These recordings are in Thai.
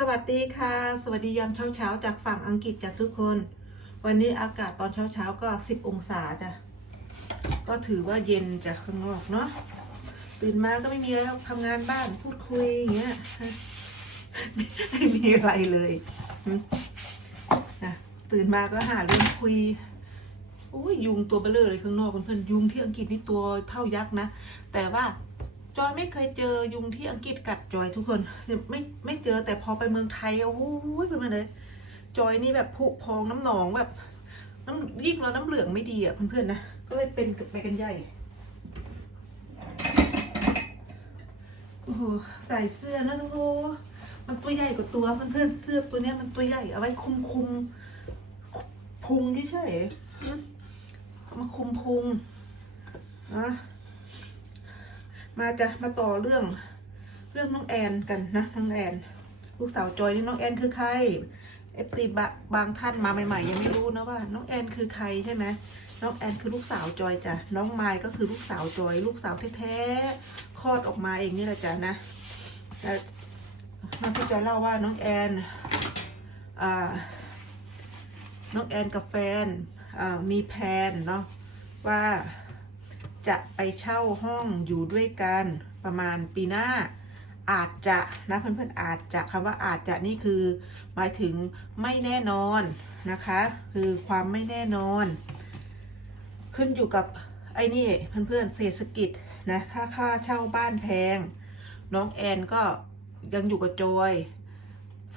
สวัสดีค่ะ สวัสดียามเช้าเช้าจากฝั่งอังกฤษจ้ะทุกคน วันนี้อากาศตอนเช้าเช้าก็10องศาจ้ะก็ถือว่าเย็นจ้ะข้างนอกเนาะตื่นมาก็ไม่มีแล้วทำงานบ้านพูดคุยอย่างเงี้ยไม่มีอะไรเลยนะตื่นมาก็หาเรื่องคุยโอ้ยยุงตัวเบลเลอเลยข้างนอกเพื่อนๆยุงที่อังกฤษนี่ตัวเท่ายักษ์นะ แต่ว่า จอยไม่เคยเจอยุงที่อังกฤษกัดจอยทุกคนไม่ไม่เจอแต่พอไปเมืองไทยโอ้โหเป็นมาเลยจอยนี่แบบผุพองน้ำหนองแบบน้ำยิ่งเราน้ำเหลืองไม่ดีอะเพื่อนๆนะก็เลยเป็นไปกันใหญ่โอ้โหใส่เสื้อนะทุกคนมันตัวใหญ่กว่าตัวเพื่อนๆเสื้อตัวเนี้ยมันตัวใหญ่เอาไว้คุมคุมพุงเฉยๆอืมเอามาคุมพุงนะ มาจะมาต่อเรื่องเรื่องน้องแอนกันนะน้องแอน ลูกสาวจอยนี่น้องแอนคือใครเอฟซีบางท่านมาใหม่ๆ ยังไม่รู้นะว่า น้องแอนคือใครใช่ไหมน้องแอนคือลูกสาวจอยจ้ะน้องไมค์ก็คือลูกสาวจอย ลูกสาวแท้ๆคลอดออกมาเองนี่แหละจ้ะนะแต่น้องที่จอยเล่าว่าน้องแอนอ่าน้องแอนกับแฟนมีแพนเนาะว่า จะไปเช่าห้องอยู่ด้วยกันประมาณปีหน้า อาจจะนะเพื่อนๆอาจจะคำว่าอาจจะนี่คือ หมายถึงไม่แน่นอนนะคะ คือความไม่แน่นอน ขึ้นอยู่กับไอ้นี่เพื่อนๆเศรษฐกิจนะถ้าค่าเช่าบ้านแพง น้องแอนก็ยังอยู่กับจอย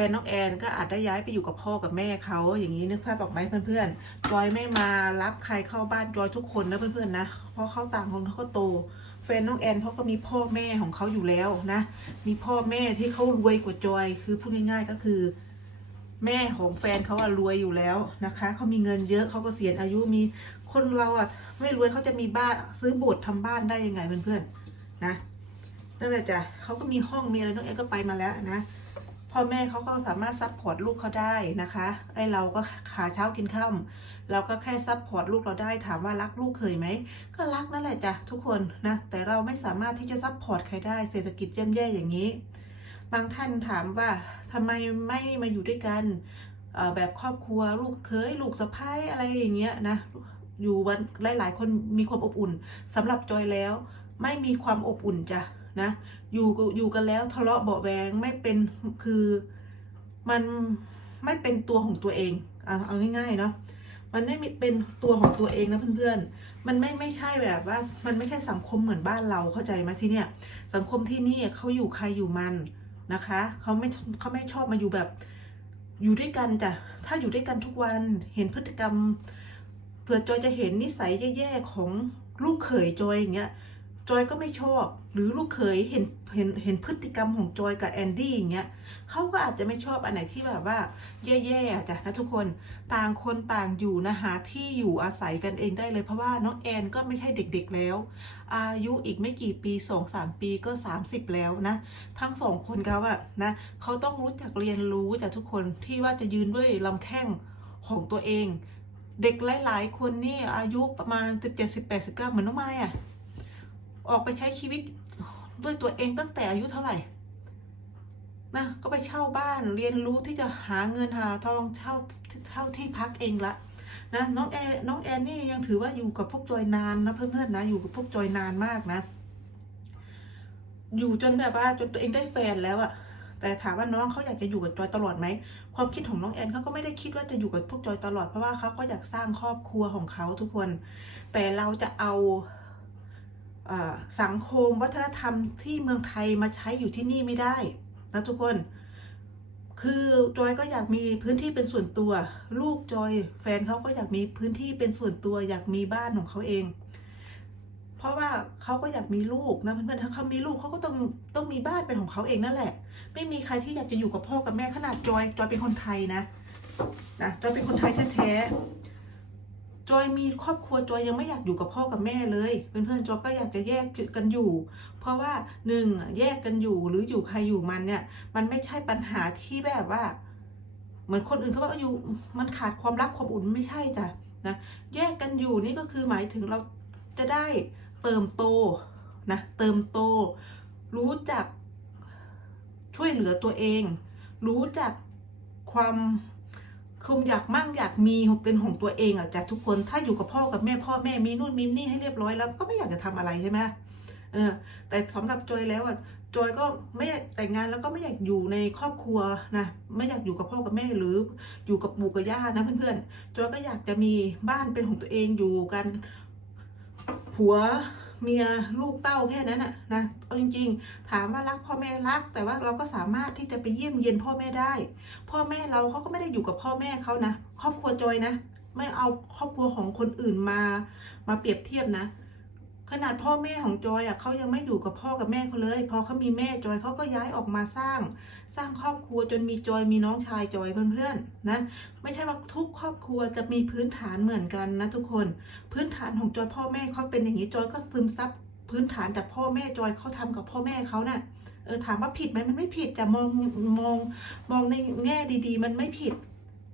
ฟนน้องแอนก็อาจได้ย้ายไปอยู่กับพ่อกับแม่เขาอย่างนี้นึกภาพออกไหมเพื่อนๆจอยไม่มารับใครเข้าบ้านจอยทุกคนนะเพื่อนๆนะเพราะเขาต่างคนเขาโตแฟนน้องแอนเขาก็มีพ่อแม่ของเขาอยู่แล้วนะ มีพ่อแม่ที่เขารวยกว่าจอย คือพูดง่ายๆก็คือ แม่ของแฟนเขาอะรวยอยู่แล้วนะคะเขามีเงินเยอะเขาก็เสียอายุมีคนเราอะไม่รวยเขาจะมีบ้านซื้อโบสถ์ทำบ้านได้ยังไงเพื่อนๆนะนั่นแหละจ้ะเขาก็มีห้องมีอะไรน้องแอนก็ไปมาแล้วนะ พ่อแม่เขาก็สามารถซัพพอร์ตลูกเขาได้นะคะไอเราก็หาเช้ากินค่ำเราก็แค่ซัพพอร์ตลูกเราได้ถามว่ารักลูกเคยไหมก็รักนั่นแหละจ้ะทุกคนนะแต่เราไม่สามารถที่จะซัพพอร์ตใครได้เศรษฐกิจย่ำแย่อย่างนี้ บางท่านถามว่าทำไมไม่มาอยู่ด้วยกันแบบครอบครัวลูกเคยลูกสะพ้ายอะไรอย่างเงี้ยนะอยู่วันหลาย ๆ คนมีความอบอุ่นสำหรับจอยแล้ว ไม่มีความอบอุ่นจ้ะ นะอยู่ก็อยู่กันแล้วทะเลาะเบาแวงไม่เป็นคือมันไม่เป็นตัวของตัวเองเอาเอาง่ายๆเนาะมันไม่เป็นตัวของตัวเองนะเพื่อนๆ มันไม่ไม่ใช่แบบว่ามันไม่ใช่สังคมเหมือนบ้านเราเข้าใจไหมที่เนี่ย สังคมที่นี่เขาอยู่ใครอยู่มันนะคะเขาไม่เขาไม่ชอบมาอยู่แบบ อยู่ด้วยกันจ้ะถ้าอยู่ด้วยกันทุกวันเห็นพฤติกรรมเผื่อจอยจะเห็นนิสัยแย่ๆของลูกเขยจอยอย่างเงี้ย จอยก็ไม่ชอบ หรือลูกเขยเห็นเห็นเห็นพฤติกรรมของจอยกับแอนดี้อย่างเงี้ยเขาก็อาจจะไม่ชอบอันไหนที่แบบว่าแย่ๆอะจ้ะนะทุกคนต่างคนต่างอยู่นะหาที่อยู่อาศัยกันเองได้เลยเพราะว่าน้องแอนก็ไม่ใช่เด็กๆแล้ว อายุอีกไม่กี่ปีสองสามปีก็ 30 แล้วนะ ทั้งสองคนเขาอะนะเขาต้องรู้จักเรียนรู้จากทุกคนที่ว่าจะยืนด้วยลำแข้งของตัวเอง เด็กหลาย ๆ คนนี่อายุประมาณ 17 18 19เหมือนน้องไม้อะ ออกไปใช้ชีวิตด้วยตัวเองตั้งแต่อายุเท่าไหร่นะก็ไปเช่าบ้านเรียนรู้ที่จะหาเงินหาทองเช่าเช่าที่พักเองละนะน้องแอนน้องแอนนี่ยังถือว่าอยู่กับพวกจอยนานนะเพื่อนๆนะอยู่กับพวกจอยนานมากนะ อยู่จนแบบว่าจนตัวเองได้แฟนแล้วอะแต่ถามว่าน้องเขาอยากจะอยู่กับจอยตลอดไหมความคิดของน้องแอนเขาก็ไม่ได้คิดว่าจะอยู่กับพวกจอยตลอดเพราะว่าเขาก็อยากสร้างครอบครัวของเขาทุกคน แต่เราจะเอาอ่า สังคมวัฒนธรรมที่เมืองไทยมาใช้อยู่ที่นี่ไม่ได้นะทุกคน คือจอยก็อยากมีพื้นที่เป็นส่วนตัว ลูกจอยแฟนเขาก็อยากมีพื้นที่เป็นส่วนตัว อยากมีบ้านของเขาเอง เพราะว่าเขาก็อยากมีลูกนะเพื่อนๆถ้าเขามีลูกเขาก็ต้องต้องมีบ้านเป็นของเขาเองนั่นแหละ ไม่มีใครที่อยากจะอยู่กับพ่อกับแม่ขนาดจอยจอยเป็นคนไทยนะนะจอยเป็นคนไทยแท้ๆ จอยมีครอบครัวจอยยังไม่อยากอยู่กับพ่อกับแม่เลย เพื่อนๆจอยก็อยากจะแยกกันอยู่ เพราะว่าหนึ่งแยกกันอยู่หรืออยู่ใครอยู่มันเนี่ย มันไม่ใช่ปัญหาที่แบบว่า เหมือนคนอื่นเขาว่าอยู่มันขาดความรักความอุ่นไม่ใช่จ้ะนะแยกกันอยู่นี่ก็คือหมายถึงเราจะได้เติมโตนะเติมโต รู้จักช่วยเหลือตัวเอง รู้จักความ คงอยากมั่งอยากมีเป็นของตัวเองอะจากทุกคนถ้าอยู่กับพ่อกับแม่พ่อแม่มีนู่นมีนี่ให้เรียบร้อยแล้ว ก็ไม่อยากจะทำอะไรใช่ไหมเออ แต่สำหรับจอยแล้วอะจอยก็ไม่อยากแต่งงานแล้วก็ไม่อยากอยู่ในครอบครัวนะไม่อยากอยู่กับพ่อกับแม่หรืออยู่กับปู่กับย่านะเพื่อนๆจอยก็อยากจะมีบ้านเป็นของตัวเองอยู่กันผัว เมียลูกเต้าแค่นั้นอะนะเอาจริง ๆ ถามว่ารักพ่อแม่รัก แต่ว่าเราก็สามารถที่จะไปเยี่ยมเยียนพ่อแม่ได้ พ่อแม่เราเขาก็ไม่ได้อยู่กับพ่อแม่เขานะ ครอบครัวจอยนะ ไม่เอาครอบครัวของคนอื่นมามาเปรียบเทียบนะ ขนาดพ่อแม่ของจอยอะเขายังไม่อยู่กับพ่อกับแม่เขาเลย พอเขามีแม่จอยเขาก็ย้ายออกมาสร้าง สร้างครอบครัวจนมีจอยมีน้องชายจอยเพื่อนๆนะไม่ใช่ว่าทุกครอบครัวจะมีพื้นฐานเหมือนกันนะทุกคน พื้นฐานของจอยพ่อแม่เขาเป็นอย่างนี้จอยก็ซึมซับพื้นฐานจากพ่อแม่จอยเขาทำกับพ่อแม่เขาน่ะเออถามว่าผิดไหมมันไม่ผิดแต่มองมองมองในแง่ดี ๆ มันไม่ผิด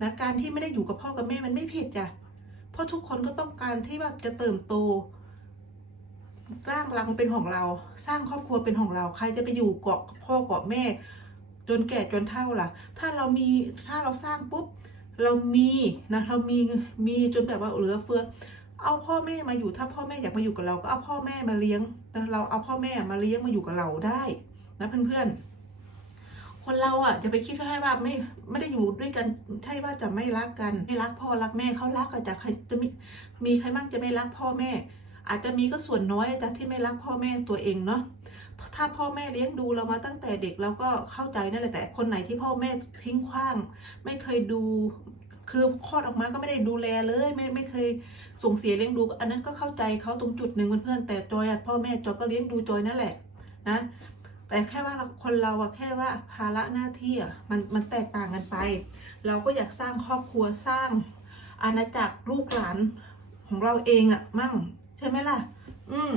นะการที่ไม่ได้อยู่กับพ่อกับแม่มันไม่ผิดจ้ะเพราะทุกคนก็ต้องการที่ว่าจะเติมโต สร้างรังเป็นของเรา สร้างครอบครัวเป็นของเรา ใครจะไปอยู่เกาะพ่อเกาะแม่ จนแก่จนเฒ่าล่ะ ถ้าเรามีถ้าเราสร้างปุ๊บ เรามีนะเรามีมีจนแบบว่าเหลือเฟือ เอาพ่อแม่มาอยู่ถ้าพ่อแม่อยากมาอยู่กับเราก็เอาพ่อแม่มาเลี้ยงแต่เราเอาพ่อแม่มาเลี้ยงมาอยู่กับเราได้นะเพื่อนๆ คนเราอะจะไปคิดให้ว่าไม่ไม่ได้อยู่ด้วยกันใช่ว่าจะไม่รักกันไม่รักพ่อรักแม่เขารักอะจะใครจะมีมีใครบ้างจะไม่รักพ่อแม่ อาจจะมีก็ส่วนน้อยแต่ที่ไม่รักพ่อแม่ตัวเองเนาะถ้าพ่อแม่เลี้ยงดูเรามาตั้งแต่เด็กเราก็เข้าใจนั่นแหละแต่คนไหนที่พ่อแม่ทิ้งขว้าง ไม่เคยดูคือคลอดออกมาก็ไม่ได้ดูแลเลยไม่ไม่เคยส่งเสียเลี้ยงดู อันนั้นก็เข้าใจเขาตรงจุดหนึ่งเพื่อนแต่จอยอพ่อแม่จอยก็เลี้ยงดูจอยนั่นแหละนะแต่แค่ว่าคนเราอะแค่ว่าภาระหน้าที่อะมันมันแตกต่างกันไป เราก็อยากสร้างครอบครัวสร้างอาณาจักรลูกหลานของเราเองอะมั่ง ช่ไหมล่ะ อืม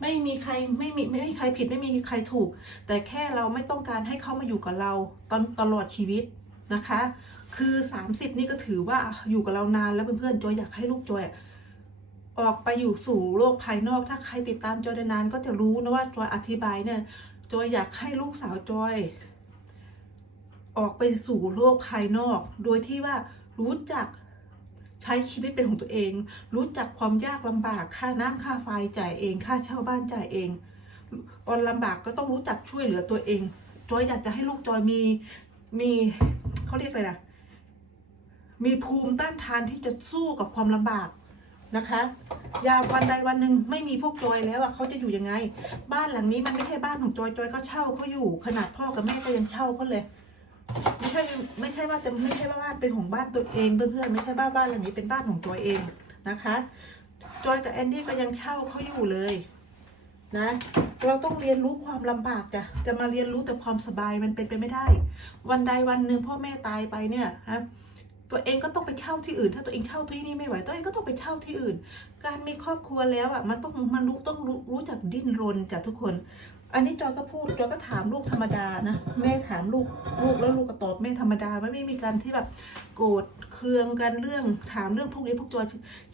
ไม่มีใครไม่มีไม่มีใครผิดไม่มีใครถูก แต่แค่เราไม่ต้องการให้เขามาอยู่กับเราตอนตลอดชีวิตนะคะ คือ 30 นี่ก็ถือว่าอยู่กับเรานานแล้วเพื่อนๆจอยอยากให้ลูกจอยออกไปอยู่สู่โลกภายนอก ถ้าใครติดตามจอยนานก็จะรู้นะว่าจอยอธิบายเนี่ยจอยอยากให้ลูกสาวจอย ออกไปสู่โลกภายนอก โดยที่ว่ารู้จัก ใช้ชีวิตเป็นของตัวเอง รู้จักความยากลำบากค่าน้ำค่าไฟจ่ายเอง ค่าเช่าบ้านจ่ายเอง ตอนลำบากก็ต้องรู้จักช่วยเหลือตัวเอง จอยอยากจะให้ลูกจอยมีมีเขาเรียกอะไรนะมีภูมิต้านทานที่จะสู้กับความลำบากนะคะ ยาวันใดวันหนึ่งไม่มีพวกจอยแล้วอะเขาจะอยู่ยังไง บ้านหลังนี้มันไม่ใช่บ้านของจอยจอยก็เช่าเขาอยู่ ขนาดพ่อกับแม่ก็ยังเช่าเขาเลย ไม่ใช่ไม่ใช่ว่าจะไม่ใช่ว่าบ้านเป็นของบ้านตัวเองเพื่อนๆไม่ใช่บ้านบ้านหลังนี้เป็นบ้านของตัวเองนะคะจอยกับแอนดี้ก็ยังเช่าเขาอยู่เลยนะเราต้องเรียนรู้ความลำบากจ้ะจะมาเรียนรู้แต่ความสบายมันเป็นไปไม่ได้ วันใดวันหนึ่งพ่อแม่ตายไปเนี่ยฮะ ตัวเองก็ต้องไปเช่าที่อื่น ถ้าตัวเองเช่าที่นี่ไม่ไหว ตัวเองก็ต้องไปเช่าที่อื่น การมีครอบครัวแล้วอะมันต้องมันรู้ต้องรู้รู้จักดิ้นรนจากทุกคน อันนี้จอยก็พูดจอยก็ถามลูกธรรมดานะแม่ถามลูกลูกแล้วลูกก็ตอบแม่ธรรมดาไม่ไม่มีการที่แบบโกรธเคืองกันเรื่องถามเรื่องพวกนี้พวกจอย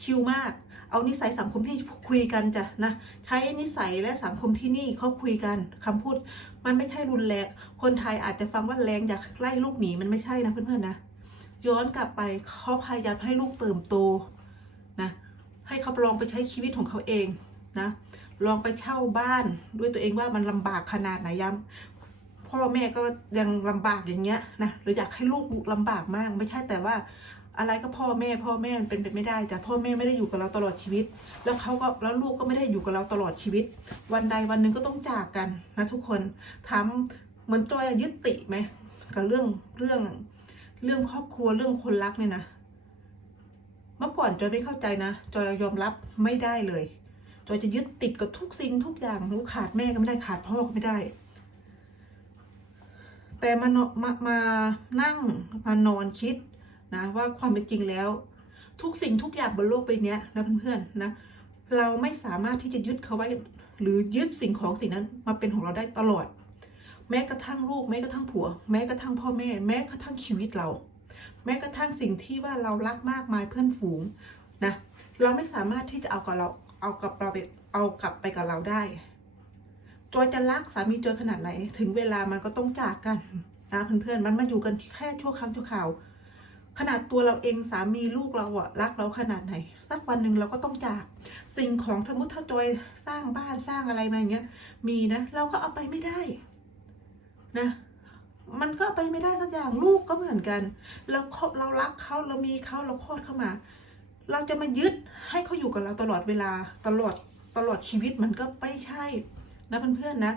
ชิลมาก เอานิสัยสังคมที่คุยกันจ้ะนะใช้นิสัยและสังคมที่นี่เขาคุยกันคำพูด มันไม่ใช่รุนแรงคนไทยอาจจะฟังว่าแรงอยากไล่ลูกหนีมันไม่ใช่นะเพื่อนๆนะ ย้อนกลับไปเขาพยายามให้ลูกเติมโตนะให้เขาลองไปใช้ชีวิตของเขาเองนะลองไปเช่าบ้านด้วยตัวเองว่ามันลำบากขนาดไหนย้ำพ่อแม่ก็ยังลำบากอย่างเงี้ยนะหรืออยากให้ลูกลำบากมาก ไม่ใช่แต่ว่าอะไรก็พ่อแม่ พ่อแม่มันเป็นไปไม่ได้แต่พ่อแม่ไม่ได้อยู่กับเราตลอดชีวิต แล้วเขาก็แล้วลูกก็ไม่ได้อยู่กับเราตลอดชีวิต วันใดวันหนึ่งก็ต้องจากกันนะทุกคนถามเหมือนจอยยึดติไหมกับเรื่องเรื่อง เรื่องครอบครัวเรื่องคนรักเนี่ยนะ เมื่อก่อนจอยไม่เข้าใจนะจอยยอมรับไม่ได้เลยจอยจะยึดติดกับทุกสิ่งทุกอย่างรู้ขาดแม่ก็ไม่ได้ขาดพ่อก็ไม่ได้ แต่มานมามานั่งมานอนคิดนะว่าความเป็นจริงแล้ว ทุกสิ่งทุกอย่างบนโลกใบนี้นะเพื่อนๆนะเราไม่สามารถที่จะยึดเขาไว้ หรือยึดสิ่งของสิ่งนั้นมาเป็นของเราได้ตลอด แม้กระทั่งลูก แม้กระทั่งผัว แม้กระทั่งพ่อแม่ แม้กระทั่งชีวิตเรา แม้กระทั่งสิ่งที่ว่าเรารักมากมายเพื่อนฝูงนะเราไม่สามารถที่จะเอากับเราเอากับเราไปเอากลับไปกับเราได้จอยจะรักสามีจอยขนาดไหน ถึงเวลามันก็ต้องจากกันนะเพื่อนๆมันมาอยู่กันแค่ชั่วครั้งชั่วคราว ขนาดตัวเราเองสามีลูกเราอะรักเราขนาดไหน สักวันหนึ่งเราก็ต้องจาก สิ่งของสมมติถ้าจอยสร้างบ้านสร้างอะไรมาอย่างเงี้ยมีนะเราก็เอาไปไม่ได้ นะ มันก็ไปไม่ได้สักอย่างลูกก็เหมือนกัน เราเรารักเขาเรามีเขาเราคลอดเข้ามา เราจะมายึดให้เขาอยู่กับเราตลอดเวลาตลอดตลอดชีวิตมันก็ไม่ใช่นะเพื่อนๆนะ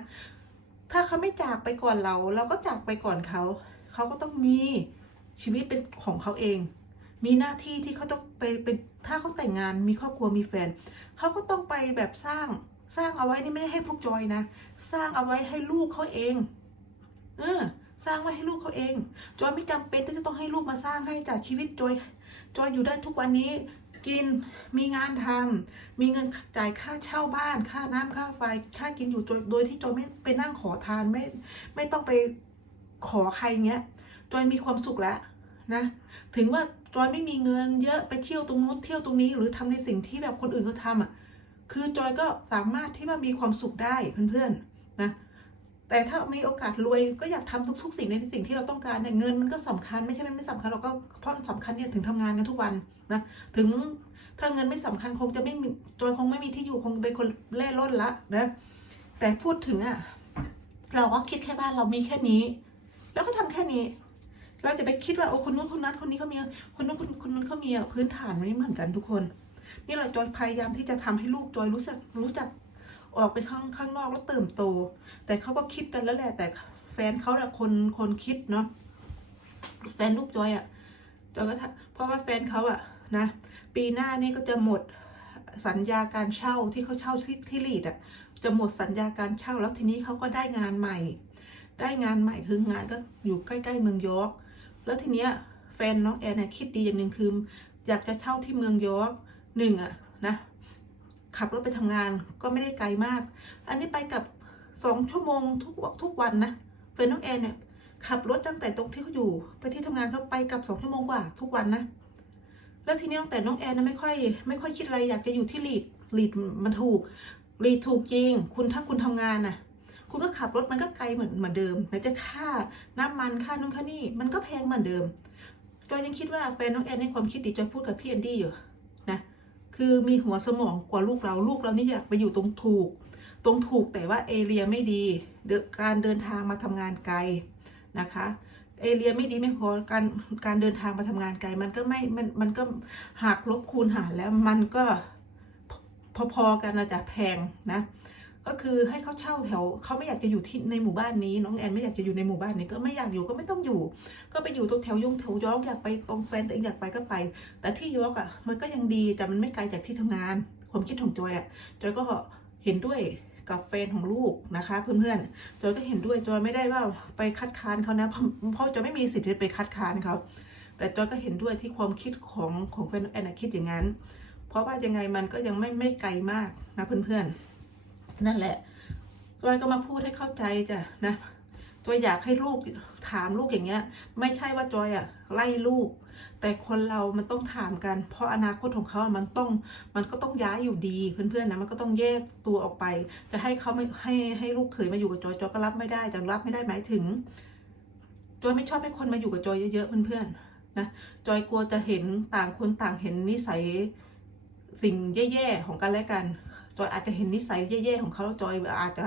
ถ้าเขาไม่จากไปก่อนเรา เราก็จากไปก่อนเขา เขาก็ต้องมีชีวิตเป็นของเขาเอง มีหน้าที่ที่เขาต้องไปเป็นถ้าเขาแต่งงานมีครอบครัวมีแฟน เขาก็ต้องไปแบบสร้างสร้างเอาไว้นี่ไม่ได้ให้พวกจอยนะ สร้างเอาไว้ให้ลูกเขาเอง เออ สร้างไว้ให้ลูกเขาเอง จอยไม่จำเป็นที่จะต้องให้ลูกมาสร้างให้จากชีวิตจอย จอยอยู่ได้ทุกวันนี้ กิน มีงานทำมีเงินจ่ายค่าเช่าบ้าน ค่าน้ำค่าไฟ ค่ากินอยู่โดยโดยที่จอยไม่ไปนั่งขอทาน ไม่ ไม่ต้องไปขอใครเงี้ย จอยมีความสุขแล้วนะ ถึงว่าจอยไม่มีเงินเยอะไปเที่ยวตรงนู้นเที่ยวตรงนี้ หรือทำในสิ่งที่แบบคนอื่นเขาทำอะ คือจอยก็สามารถที่ว่ามีความสุขได้เพื่อนๆนะ แต่ถ้ามีโอกาสรวยก็อยากทำทุกๆ สิ่งในสิ่งที่เราต้องการเนี่ยเงินมันก็สำคัญไม่ใช่มันไม่สำคัญเราก็เพราะมันสำคัญเนี่ยถึงทำงานกันทุกวันนะถึงถ้าเงินไม่สำคัญคงจะไม่มีจอยคงไม่มีที่อยู่คงเป็นคนเล่ร่อนละนะแต่พูดถึงอะเราก็คิดแค่บ้านเรามีแค่นี้ แล้วก็ทำแค่นี้ เราจะไปคิดว่าโอ้คนนู้นคนนั้นคนนี้เขามีคนนู้นคนคนนั้นเขามีพื้นฐานมันไม่เหมือนกันทุกคน นี่เราจอยพยายามที่จะทำให้ลูกจอยรู้สึกรู้จัก ออกไปข้างข้างนอกแล้วเติมโต แต่เขาก็คิดกันแล้วแหละ แต่แฟนเขาแหละคนคนคิดเนาะแฟนลูกจอยอะจอยก็เพราะว่าแฟนเขาอะนะ ปีหน้านี่ก็จะหมดสัญญาการเช่าที่เขาเช่าที่ที่ลีดอะจะหมดสัญญาการเช่าแล้วทีนี้เขาก็ได้งานใหม่ ได้งานใหม่คืองานก็อยู่ใกล้ๆเมืองยอร์กแล้วทีเนี้ยแฟนน้องแอนน่ะคิดดีอย่างหนึ่งคืออยากจะเช่าที่เมืองยอร์กหนึ่งอะนะ ขับรถไปทำงานก็ไม่ได้ไกลมาก อันนี้ไปกับสองชั่วโมงทุกทุกวันนะแฟนน้องแอนเนี่ยขับรถตั้งแต่ตรงที่เขาอยู่ ไปที่ทำงานเขาไปกับสองชั่วโมงกว่าทุกวันนะ แล้วทีนี้ตั้งแต่น้องแอนนะไม่ค่อย ไม่ค่อยคิดอะไรอยากจะอยู่ที่ลีดลีดมันถูกลีดถูกจริง คุณถ้าคุณทำงานน่ะ คุณก็ขับรถมันก็ไกลเหมือนเหมือนเดิมแต่จะค่าน้ำมันค่านู่นค่านี่มันก็แพงเหมือนเดิมจอยยังคิดว่าแฟนน้องแอนในความคิดดีจอยพูดกับพี่แอนดี้อยู่ คือมีหัวสมองกว่าลูกเราลูกเรานี่อยากไปอยู่ตรงถูก ตรงถูกแต่ว่าเอเรียไม่ดีเดการเดินทางมาทำงานไกลนะคะเอเรียไม่ดีไม่พอการการเดินทางมาทำงานไกลมันก็ไม่มันมันก็หักลบคูณหารแล้วมันก็พพอๆกันนะจ๊ะแพงนะ ก็คือให้เขาเช่าแถวเขาไม่อยากจะอยู่ที่ในหมู่บ้านนี้ น้องแอนไม่อยากจะอยู่ในหมู่บ้านนี้ก็ไม่อยากอยู่ก็ไม่ต้องอยู่ ก็ไปอยู่ตรงแถวยงแถวยอกอยากไปตรงแฟนตัวเองอยากไปก็ไป แต่ที่ยอกอะมันก็ยังดีแต่มันไม่ไกลจากที่ทำงาน ความคิดของจอยอะจอยก็เห็นด้วยกับแฟนของลูกนะคะ เพื่อนๆจอยก็เห็นด้วยจอยไม่ได้ว่าไปคัดค้านเขานะเพราะเพราะจอยไม่มีสิทธิ์จะไปคัดค้านเขาแต่จอยก็เห็นด้วยที่ความคิดของของแฟนแอนคิดอย่างนั้น เพราะว่ายังไงมันก็ยังไม่ไม่ไกลมากนะเพื่อนๆ นั่นแหละจอยก็มาพูดให้เข้าใจจ้ะนะจอยอยากให้ลูกถามลูกอย่างเงี้ย ไม่ใช่ว่าจอยอะไล่ลูก แต่คนเรามันต้องถามกัน เพราะอนาคตของเขามันต้องมันก็ต้องย้ายอยู่ดีเพื่อนๆนะมันก็ต้องแยกตัวออกไป จะให้เขาไม่ให้ให้ลูกเขยมาอยู่กับจอยจอยก็รับไม่ได้จะรับไม่ได้หมายถึงจอยไม่ชอบให้คนมาอยู่กับจอยเยอะๆเพื่อนๆนะจอยกลัวจะเห็นต่างคนต่างเห็นนิสัยสิ่งแย่ๆของกันและกัน จอยอาจจะเห็นนิสัยแย่ๆของเขาแล้วจอยอาจจะ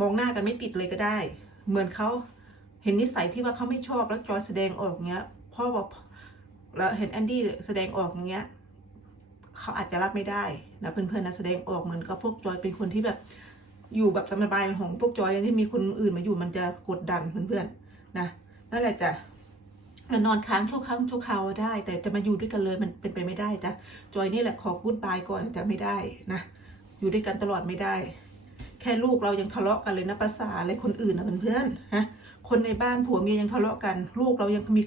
มองหน้ากันไม่ติดเลยก็ได้ เหมือนเขาเห็นนิสัยที่ว่าเขาไม่ชอบแล้วจอยแสดงออกเงี้ยพ่อบอกแล้วเห็นแอนดี้แสดงออกอย่างเงี้ยเขาอาจจะรับไม่ได้นะเพื่อนๆนะแสดงออกเหมือนกับพวกจอยเป็นคนที่แบบอยู่แบบสบายๆของพวกจอยที่มีคนอื่นมาอยู่มันจะกดดันเพื่อนๆนะนั่นแหละจ้ะมานอนค้างชั่วครั้งชั่วคราวได้ แต่จะมาอยู่ด้วยกันเลยมันเป็นไปไม่ได้จ้ะจอยนี่แหละขอกู๊ดบายก่อนจะไม่ได้นะ อยู่ด้วยกันตลอดไม่ได้ แค่ลูกเรายังทะเลาะกันเลยนะภาษาอะไรคนอื่นนะเพื่อนๆฮะคนในบ้านผัวเมียยังทะเลาะกัน ลูกเรายังมี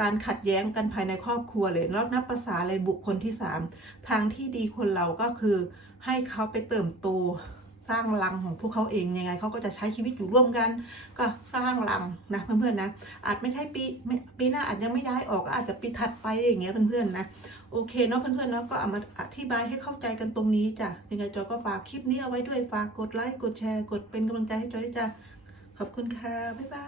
การขัดแย้งกันภายในครอบครัวเลยแล้วนับภาษาอะไรบุคคลที่สามทางที่ดีคนเราก็คือให้เขาไปเติมโตสร้างรังของพวกเขาเองยังไงเขาก็จะใช้ชีวิตอยู่ร่วมกัน ก็สร้างรังนะเพื่อนๆนะอาจไม่ใช่ปีไม่ปีหน้าอาจยังไม่ย้ายออกก็อาจจะปีถัดไปอย่างเงี้ยเพื่อนๆนะ โอเคเนาะเพื่อนๆเนาะก็เอามาอธิบายให้เข้าใจกันตรงนี้จ้ะยังไงจอยก็ฝากคลิปนี้เอาไว้ด้วยฝากกดไลค์กดแชร์ กดเป็นกำลังใจให้จอยด้วยจ้ะขอบคุณค่ะบ๊ายบาย